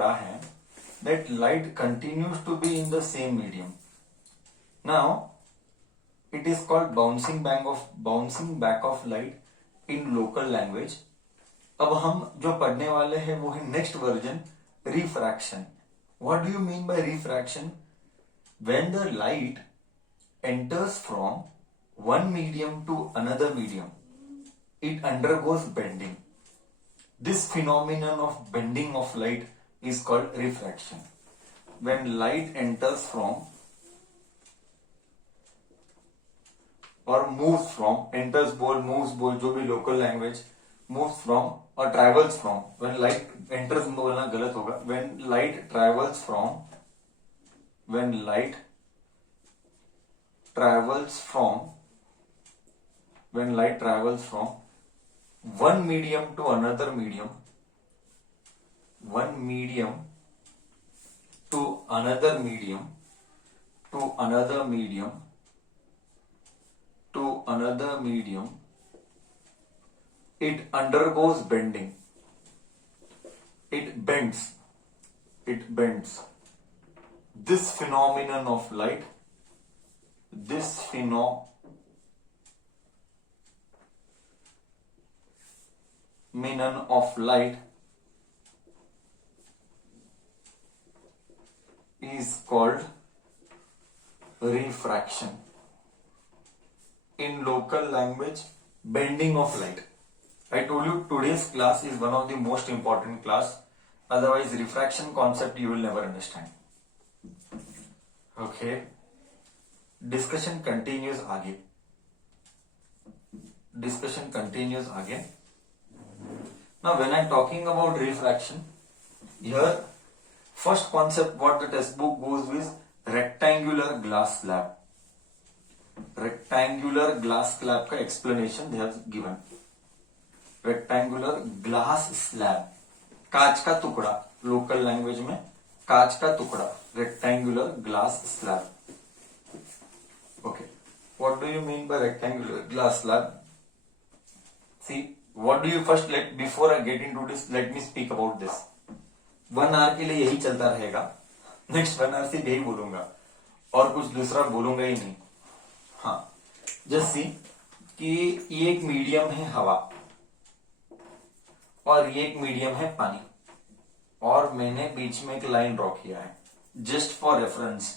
पढ़ा है that light continues to be in the same medium. Now it is called bouncing back of light in local language. अब हम जो पढ़ने वाले हैं वो है next version, refraction. What do you mean by refraction? When the light enters from one medium to another medium, it undergoes bending. This phenomenon of bending of light is called refraction. When light enters from or moves from, enters बोल, moves बोल, जो भी local language, moves from or travels from. When light enters बोलना गलत होगा. When light travels from one medium to another medium, one medium to another medium, to another medium, to another medium, it undergoes bending. It bends. This phenomenon of light, this phenomenon of light is called refraction. In local language, bending of light. I told you today's class is one of the most important class. Otherwise, refraction concept you will never understand. Okay. Discussion continues आगे. Now, when I'm talking about refraction, here first concept what the textbook goes with rectangular glass slab. Rectangular glass slab का explanation they have given. Rectangular glass slab, कांच का टुकड़ा, local language में कांच का टुकड़ा, rectangular glass slab. Okay, what do you mean by rectangular glass slab? See, what do you first before I get into this, let me speak about this. 1 hour के लिए यही चलता रहेगा. नेक्स्ट 1 hour से यही बोलूंगा और कुछ दूसरा बोलूंगा ही नहीं. हाँ, जस्ट सी कि ये एक मीडियम है हवा और ये एक मीडियम है पानी और मैंने बीच में एक लाइन ड्रॉ किया है. Just for reference,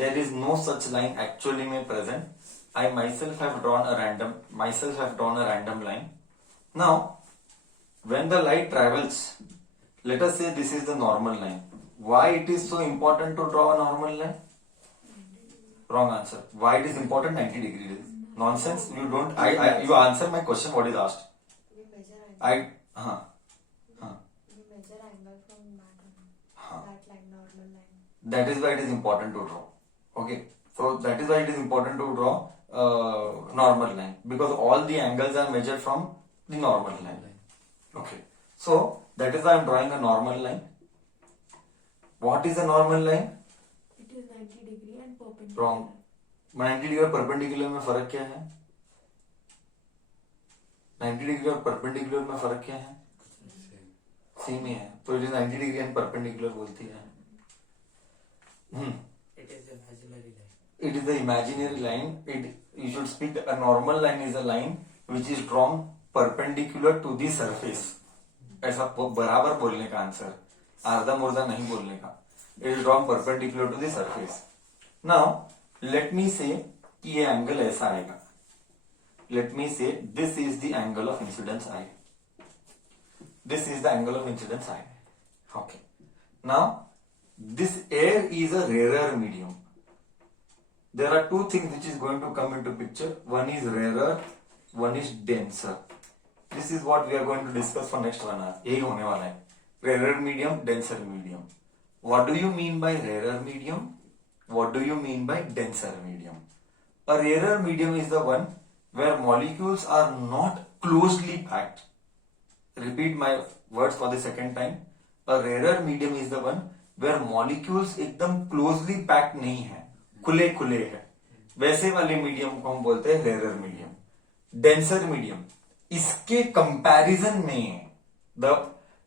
there is no such line actually में present. I myself have drawn a random line. Now, when the light travels, let us say this is the normal line. Why it is so important to draw a normal line? Wrong answer. Why it is important? 90 degrees. Nonsense. You don't. You answer my question. What is asked? We measure angle. We measure angle from that line, normal line. That is why it is important to draw. Okay. So that is why it is important to draw normal line, because all the angles are measured from the normal line. Okay. So that is why I am drawing a normal line. What is a normal line? It is 90 degree and perpendicular. Wrong. 90 degree और perpendicular में फर्क क्या है? 90 degree और perpendicular में फर्क क्या है? सेम ही है. तो it is 90 degree and perpendicular बोलती है. It is the imaginary line. You should speak. A normal line is a line which is drawn perpendicular to the surface. ऐसा बराबर बोलने का आंसर, आर्धा मुर्दा नहीं बोलने का. It is drawn perpendicular to the surface. Now let me say कि ये एंगल ऐसा आएगा. Let me say this is the angle of incidence I. This is the angle of incidence I. Okay. Now this air is a rarer medium. There are two things which is going to come into picture. One is rarer, one is denser. This is what we are going to discuss for next 1 hour. यही होने वाला है. Rarer medium, denser medium. What do you mean by rarer medium? What do you mean by denser medium? A rarer medium is the one where molecules are not closely packed. Repeat my words for the second time. A rarer medium is the one where molecules एकदम closely packed नहीं है, खुले खुले है. वैसे वाले medium को हम बोलते हैं रेयर मीडियम. डेंसर मीडियम, इसके कंपैरिजन में the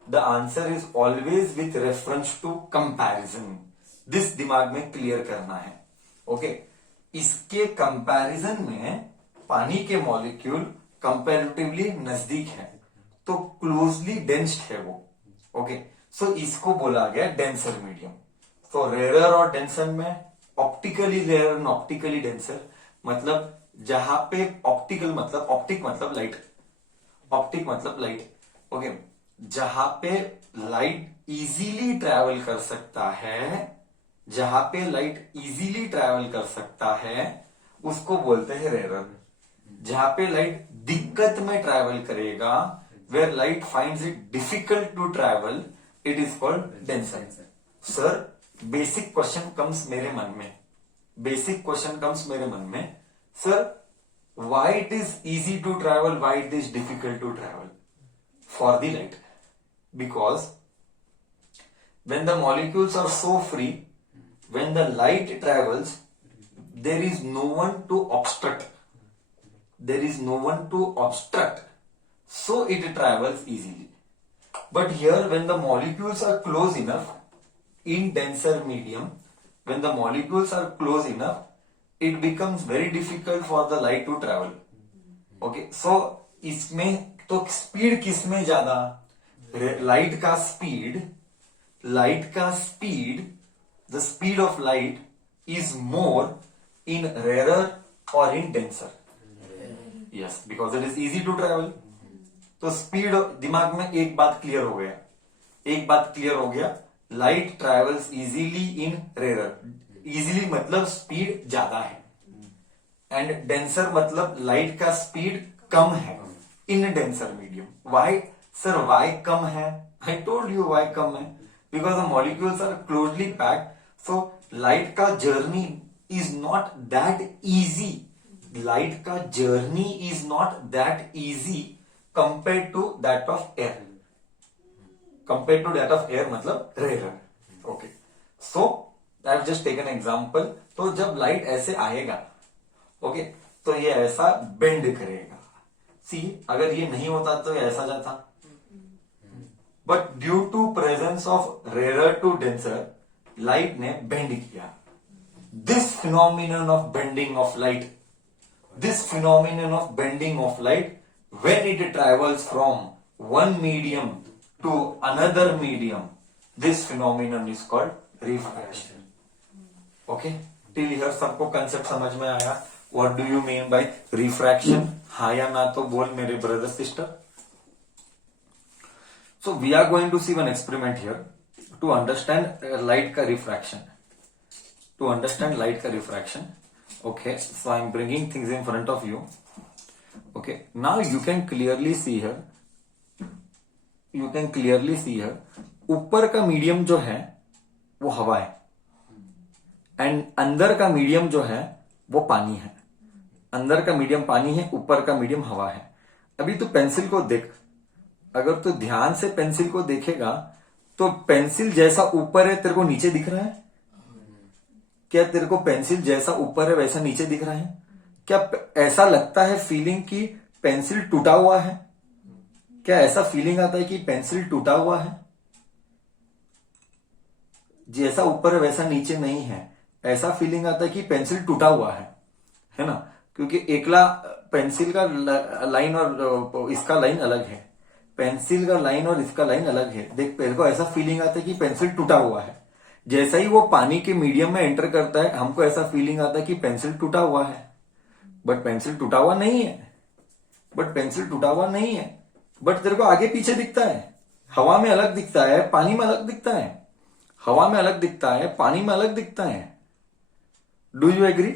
the answer is always with reference to comparison. This दिमाग में क्लियर करना है। ओके इसके कंपैरिजन में पानी के मॉलिक्यूल कंपैरेटिवली नजदीक है, तो क्लोजली डेंस्ड है वो। ओके सो इसको बोला गया डेंसर मीडियम। तो रेयर और डेंसर में optically rare and optically denser, मतलब जहां पे ऑप्टिकल मतलब ऑप्टिक मतलब लाइट, ऑप्टिक मतलब लाइट। ओके जहां पे लाइट इजीली ट्रैवल कर सकता है, जहां पे लाइट इजीली ट्रैवल कर सकता है उसको बोलते हैं रेयर। जहां पे लाइट दिक्कत में ट्रैवल करेगा, where light finds it difficult to travel, it is called denser. Sir basic question comes मेरे मन में, बेसिक क्वेश्चन कम्स मेरे मन में, sir why it is easy to travel, why it is difficult to travel for the light? Because when the molecules are so free, when the light travels, there is no one to obstruct, there is no one to obstruct, so it travels easily. But here when the molecules are close enough in denser medium, when the molecules are close enough, it becomes very difficult for the light to travel. Okay so इसमें तो speed किसमें ज्यादा, light का speed, light का speed, the speed of light is more in rare और in denser. Yes because it is easy to travel. तो speed, दिमाग में एक बात क्लियर हो गया, एक बात क्लियर हो गया, light travels easily in rare. Easily मतलब स्पीड ज्यादा है, एंड डेंसर मतलब लाइट का स्पीड कम है in denser medium. Why sir, why कम है? आई टोल्ड यू वाई कम है, because the molecules are closely packed, so light का journey is not that easy, light का journey is not that easy compare to that of air, compare to that of air मतलब rare. Okay so I have just taken example. तो जब light ऐसे आएगा, okay तो ये ऐसा bend करेगा। सी अगर ये नहीं होता तो ये ऐसा जाता, but due to presence of rare to denser, light ने बेंड किया। This phenomenon of bending of light, this phenomenon of bending of light, when it travels from one medium to another medium, this phenomenon is called refraction. Okay till here सबको concept समझ में आया? What do you mean by refraction? हाँ या ना तो बोल मेरे brother sister. So we are going to C one experiment here to understand light का रिफ्रैक्शन, टू अंडरस्टैंड लाइट का refraction. Okay so I am bringing things in front of you. Okay now you can clearly see here, you can clearly see here, ऊपर का medium जो है वो हवा है, and अंदर का मीडियम जो है वो पानी है। अंदर का मीडियम पानी है, ऊपर का मीडियम हवा है। अभी तो पेंसिल को देख, अगर तू ध्यान से पेंसिल को देखेगा तो पेंसिल जैसा ऊपर है तेरे को नीचे दिख रहा है क्या? तेरे को पेंसिल जैसा ऊपर है वैसा नीचे दिख रहा है क्या? ऐसा लगता है फीलिंग कि पेंसिल टूटा हुआ है क्या? ऐसा फीलिंग आता है कि पेंसिल टूटा हुआ है? जैसा ऊपर है वैसा नीचे नहीं है, ऐसा फीलिंग आता है कि पेंसिल टूटा हुआ है ना? क्योंकि एकला पेंसिल का लाइन और इसका लाइन अलग है, पेंसिल का लाइन और इसका लाइन अलग है। देख तेरे को ऐसा फीलिंग आता है कि पेंसिल टूटा हुआ है। जैसा ही वो पानी के मीडियम में एंटर करता है, हमको ऐसा फीलिंग आता है कि पेंसिल टूटा हुआ है, बट पेंसिल टूटा हुआ नहीं है, बट पेंसिल टूटा हुआ नहीं है, बट तेरे को आगे पीछे दिखता है। हवा में अलग दिखता है, पानी में अलग दिखता है, हवा में अलग दिखता है, पानी में अलग दिखता है। Do you agree?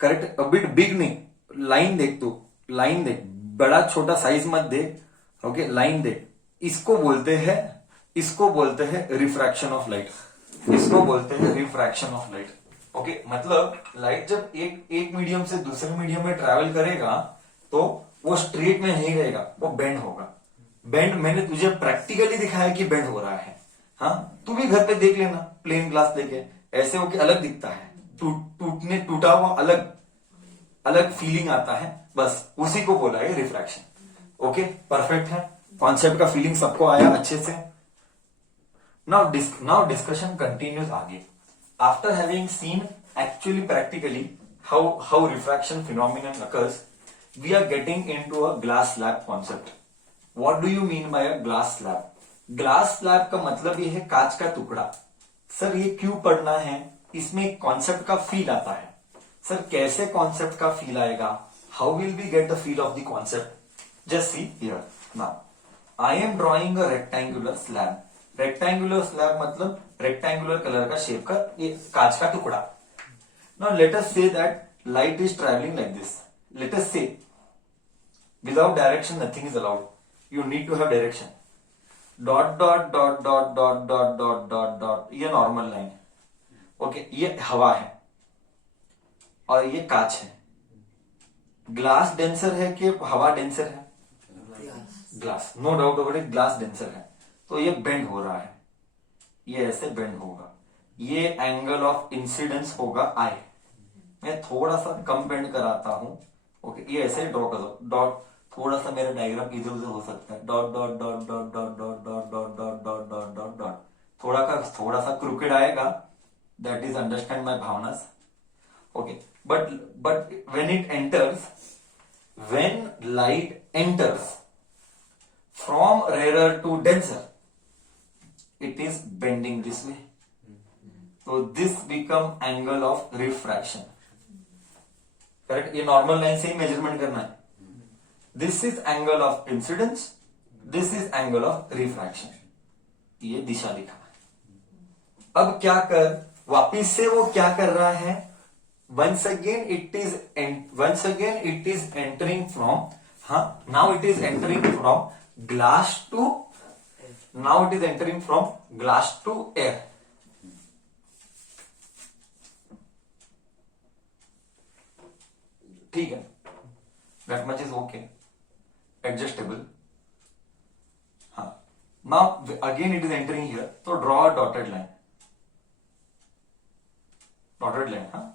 Correct. A bit big नहीं, लाइन देख तू, लाइन देख, बड़ा छोटा साइज मत देख। ओके लाइन देख, इसको बोलते हैं, इसको बोलते हैं रिफ्रैक्शन ऑफ लाइट, इसको बोलते हैं रिफ्रैक्शन ऑफ लाइट। ओके मतलब लाइट जब एक मीडियम से दूसरे मीडियम में ट्रैवल करेगा तो वो स्ट्रेट में नहीं रहेगा, वो बेंड होगा। बेंड मैंने तुझे प्रैक्टिकली दिखाया कि बेंड हो रहा है। हाँ तू भी घर पे देख लेना, प्लेन ग्लास लेके ऐसे होके अलग दिखता है, टूटा हुआ अलग अलग फीलिंग आता है, बस उसी को बोला है रिफ्रैक्शन। ओके, परफेक्ट है, कॉन्सेप्ट का फीलिंग सबको आया अच्छे से. नाउ डिस्कशन कंटिन्यूज आगे. After having scene actually practically how refraction phenomenon occurs, we are getting into a glass slab concept. What do you mean by a glass slab? Glass slab का मतलब ये है कांच का टुकड़ा. सर ये क्यों पढ़ना है? इसमें एक कॉन्सेप्ट का फील आता है. सर कैसे कॉन्सेप्ट का फील आएगा? How will we get the feel of the concept? Just see here. Now I am drawing a rectangular slab. Rectangular slab मतलब रेक्टेंगुलर कलर का शेप का ये कांच का टुकड़ा. Now let us say that light is traveling like this. Let us say without direction nothing is allowed. You need to have direction. Dot dot dot dot dot dot dot dot dot. ये normal line. Okay, ये हवा है और ये कांच है. Glass denser है कि हवा डेंसर है? Glass, no doubt about it, glass denser है. तो ये बेंड हो रहा है, ये ऐसे बेंड होगा. ये एंगल ऑफ इंसिडेंस होगा आई. मैं थोड़ा सा कम बेंड कराता हूं. ओके, ये ऐसे ड्रॉ कर दो. डॉट, थोड़ा सा मेरा डायग्राम इधर उधर हो सकता है. Dot dot dot dot dot dot dot dot dot dot dot dot dot. थोड़ा सा क्रूकेड आएगा. दैट इज अंडरस्टैंड माई भावनास. Okay, but when it enters, when light enters from rare to denser, it is bending this way. So this become angle of refraction. Correct? ये normal line से ही measurement करना है. This is angle of incidence, this is angle of refraction. ये दिशा दिखा है. अब क्या कर, वापिस से वो क्या कर रहा है? once again it is entering from, now it is entering from glass to, now it is entering from glass to air. ठीक है, that much is okay, adjustable. हाँ, now again it is entering here, so draw a dotted line. हाँ,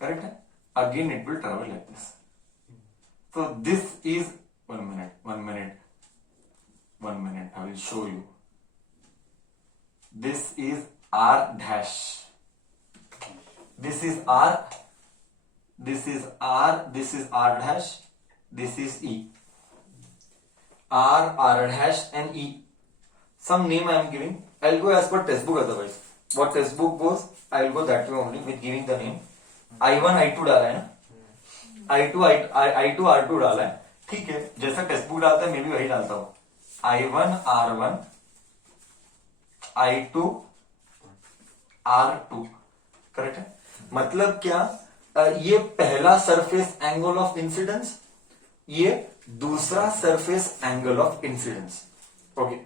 correct है. Again it will travel like this. So this is, one minute, I will show you. This is R dash. This is R. This is R. This is R dash. This is E. R, R dash, and E. Some name I am giving. I'll go as per textbook otherwise. What textbook goes, I will go that way only with giving the name. I1, I2 डाला है ना? I2, R2 डाला है. ठीक है, जैसा textbook डालता है मैं भी वही डालता हूं. I1, R1, I2, R2. Correct है? मतलब क्या, ये पहला सरफेस एंगल ऑफ इंसिडेंस, ये दूसरा surface angle of incidence. Okay,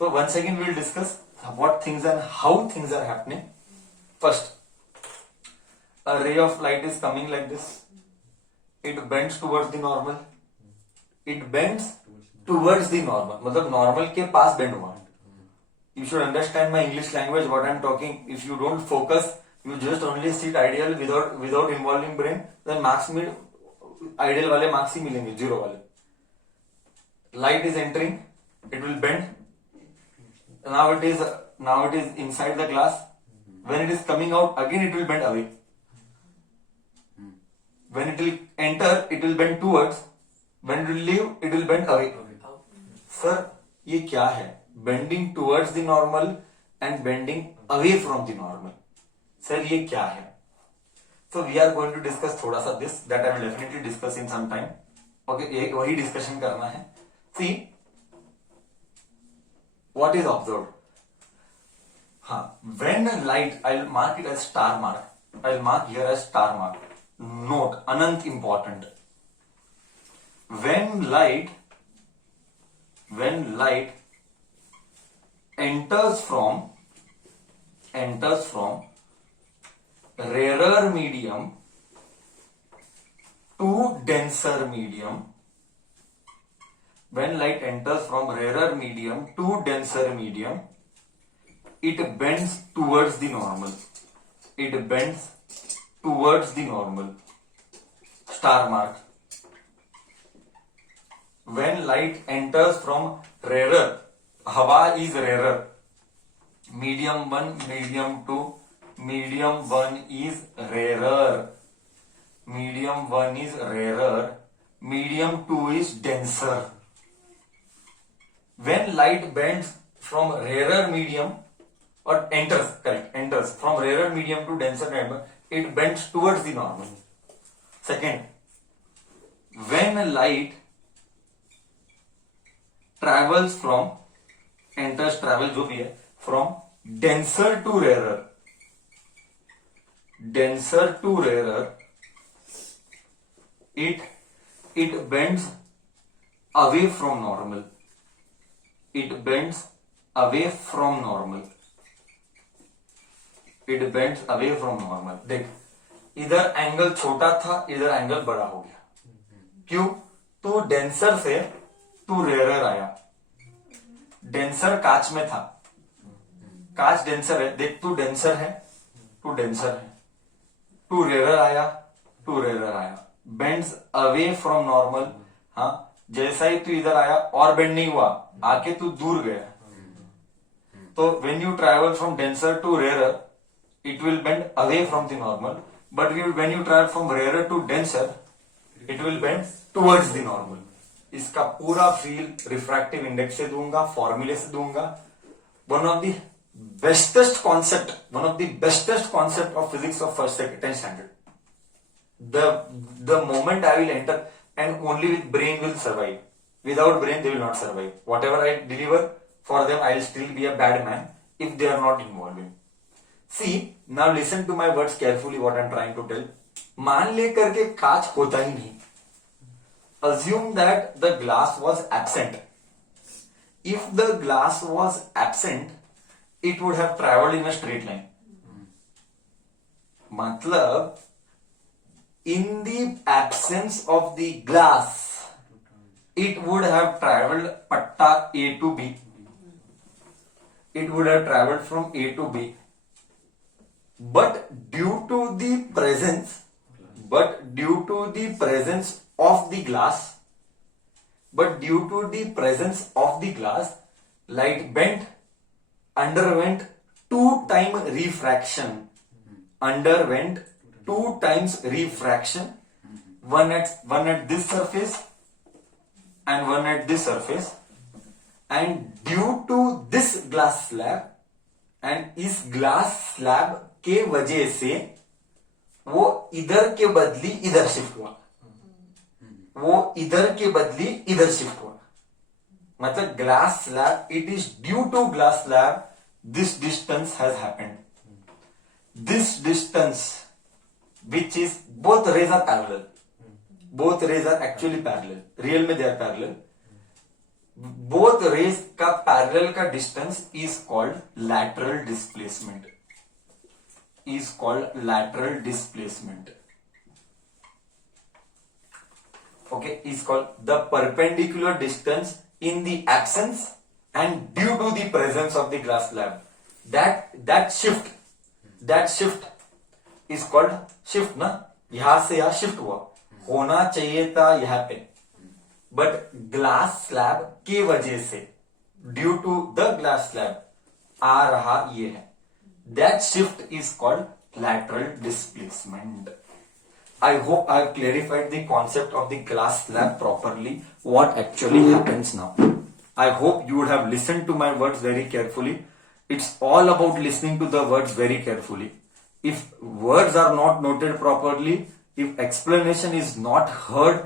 so once again we will discuss what things and how things are happening. First, a ray of light is coming like this. It bends towards the normal. It bends towards the normal. मतलब normal के पास bend हुआ. You should understand my English language, what I am talking. If you don't focus, you just only sit ideal without involving brain, then marks में ideal वाले marks ही मिलेंगे, zero वाले. Light is entering, it will bend. Now it is inside the glass. When it is coming out, again it will bend away. When it will enter, it will bend towards. When it will leave, it will bend away. Sir, ये क्या है? Bending towards the normal and bending away from the normal. Sir, ये क्या है? So we are going to discuss थोड़ा सा this, that I will definitely discuss in some time. Okay, ये वही discussion करना है. See, what is observed? When light, I'll mark it as star mark. I'll mark here as star mark. Note, anant important. When light enters from rarer medium to denser medium, when light enters from rarer medium to denser medium, it bends towards the normal. It bends towards the normal. Star mark. when light enters from rarer, Hawa is rarer. Medium 1, medium 2, medium 1 is rarer. Medium 1 is rarer. Medium 2 is denser. When light bends from rarer medium or enters from rarer medium to denser medium, it bends towards the normal. Second, when light travels from जो भी है, from denser to rarer, it bends away from normal. It bends away from normal. देख, इधर angle छोटा था, इधर angle बड़ा हो गया. क्यों? तू डेंसर से तू रेयर आया. डेंसर कांच में था, कांच डेंसर है. देख, तू डेंसर है, तू रेयर आया. Bends away from normal. हाँ, जैसा ही तू इधर आया और बेंड नहीं हुआ, आके तू दूर गया. तो when you travel from denser to rare, it will bend away from the normal, but when you travel from rarer to denser, it will bend towards the normal. इसका पूरा फील रिफ्रैक्टिव इंडेक्स से दूंगा, फॉर्मूले से दूंगा. One of the bestest concept of physics of first second 10th standard. The moment I will enter, and only with brain will survive. Without brain they will not survive. Whatever I deliver for them, I will still be a bad man if they are not involved in. See, now listen to my words carefully, what I'm trying to tell. मान ले करके कांच होता ही नहीं. Assume that the glass was absent. If the glass was absent, it would have traveled in a straight line. मतलब, in the absence of the glass, it would have traveled patta A to B. It would have traveled from A to B. But due to the presence of the glass, light bent, underwent 2 times refraction. One at this surface and one at this surface. And due to this glass slab, and इस glass slab के वजह से वो इधर के बदली इधर shift हुआ. मतलब glass slab, it is due to glass slab this distance has happened. This distance which is both rays are parallel. Both rays are actually parallel. Real में they are parallel. Both rays का parallel का distance is called lateral displacement. Okay, is called the perpendicular distance in the absence and due to the presence of the glass slab. That shift is called shift ना. यहां से यहां shift हुआ, होना चाहिए था यहां पे, बट ग्लास स्लैब की वजह से, due to the glass slab आ रहा ये है. That shift is called lateral displacement. I hope I have clarified the concept of the glass slab properly, what actually happens now. I hope you would have listened to my words very carefully. It's all about listening to the words very carefully. If words are not noted properly, if explanation is not heard,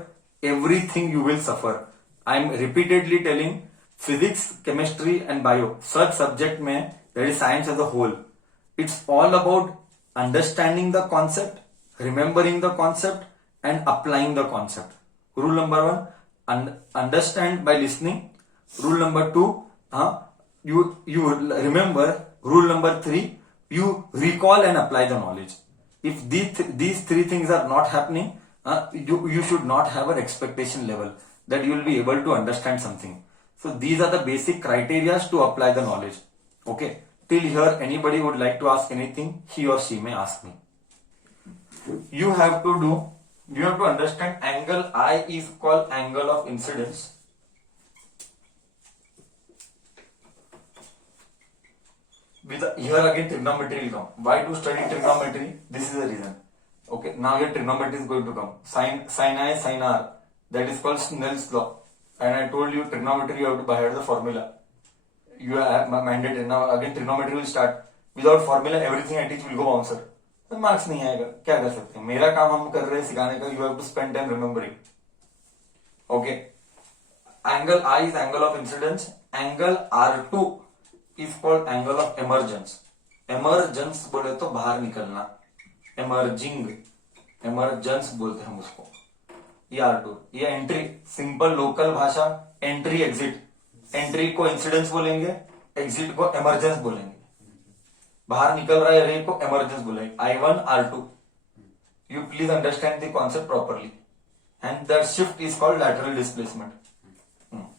everything you will suffer. I am repeatedly telling, physics, chemistry and bio, such subject mein, that is science as a whole. It's all about understanding the concept, remembering the concept and applying the concept. Rule number 1, understand by listening. Rule number 2, you remember. Rule number 3, you recall and apply the knowledge. If these 3 things are not happening, you should not have an expectation level that you will be able to understand something. So these are the basic criteria to apply the knowledge. Okay. Till here, anybody would like to ask anything, he or she may ask me. You have to understand angle I is called angle of incidence. with here again trigonometry will come. Why to study trigonometry? This is the reason. Okay, now your trigonometry is going to come. Sin I, sin R. That is called Snell's law. And I told you trigonometry you have to by heart the formula. You have mandated. Now again trigonometry will start. Without formula everything I teach will go bouncer. तो marks नहीं आएगा, क्या कर सकते हैं? मेरा काम हम कर रहे हैं सिखाने का. You have to spend time remembering. Okay. Angle I is angle of incidence. Angle R2 is called angle of emergence. Emergence बोले तो बाहर निकलना. Emerging. Emergence बोलते हैं हम उसको. ये R2. ये एंट्री. सिंपल लोकल भाषा. Entry exit. एंट्री को इंसिडेंस बोलेंगे, एग्जिट को एमरजेंस बोलेंगे. बाहर निकल रहा है रे को एमरजेंस बोलेंगे. I1 R2. You please understand the concept properly. And that shift is called lateral displacement.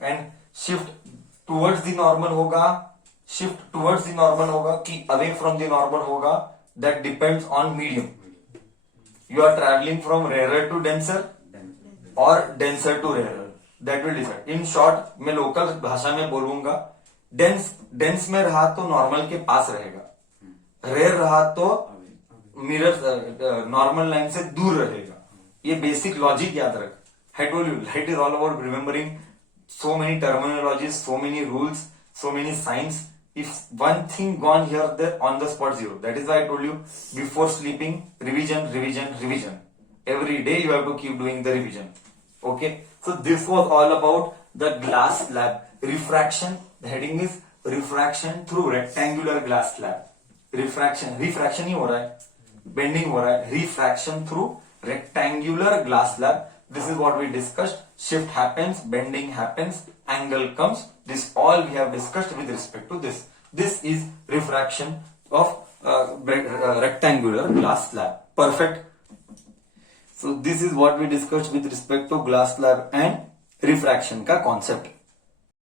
And shift towards the normal होगा, shift towards the normal होगा कि away from the normal होगा, that depends on medium. You are traveling from rarer to denser or denser to rarer. That will decide. In short, मैं local भाषा में बोलूंगा, dense में रहा तो नॉर्मल के पास रहेगा, रेयर रहा तो मिरर नॉर्मल लाइन से दूर रहेगा. ये बेसिक लॉजिक याद रख. I told you, light is all about remembering so many terminologies, so many rules, so many signs. If one thing gone here, there on the spot zero. That is why I told you before sleeping, revision, revision, revision. Every day you have to keep doing the revision. Okay. So this was all about the glass slab. Refraction. The heading is refraction through rectangular glass slab. Refraction ही हो रहा है, bending हो रहा है. Refraction through rectangular glass slab. This is what we discussed. Shift happens, bending happens, angle comes. This all we have discussed with respect to this. This is refraction of rectangular glass slab. Perfect. So this is what we discussed with respect to glass slab and refraction का concept.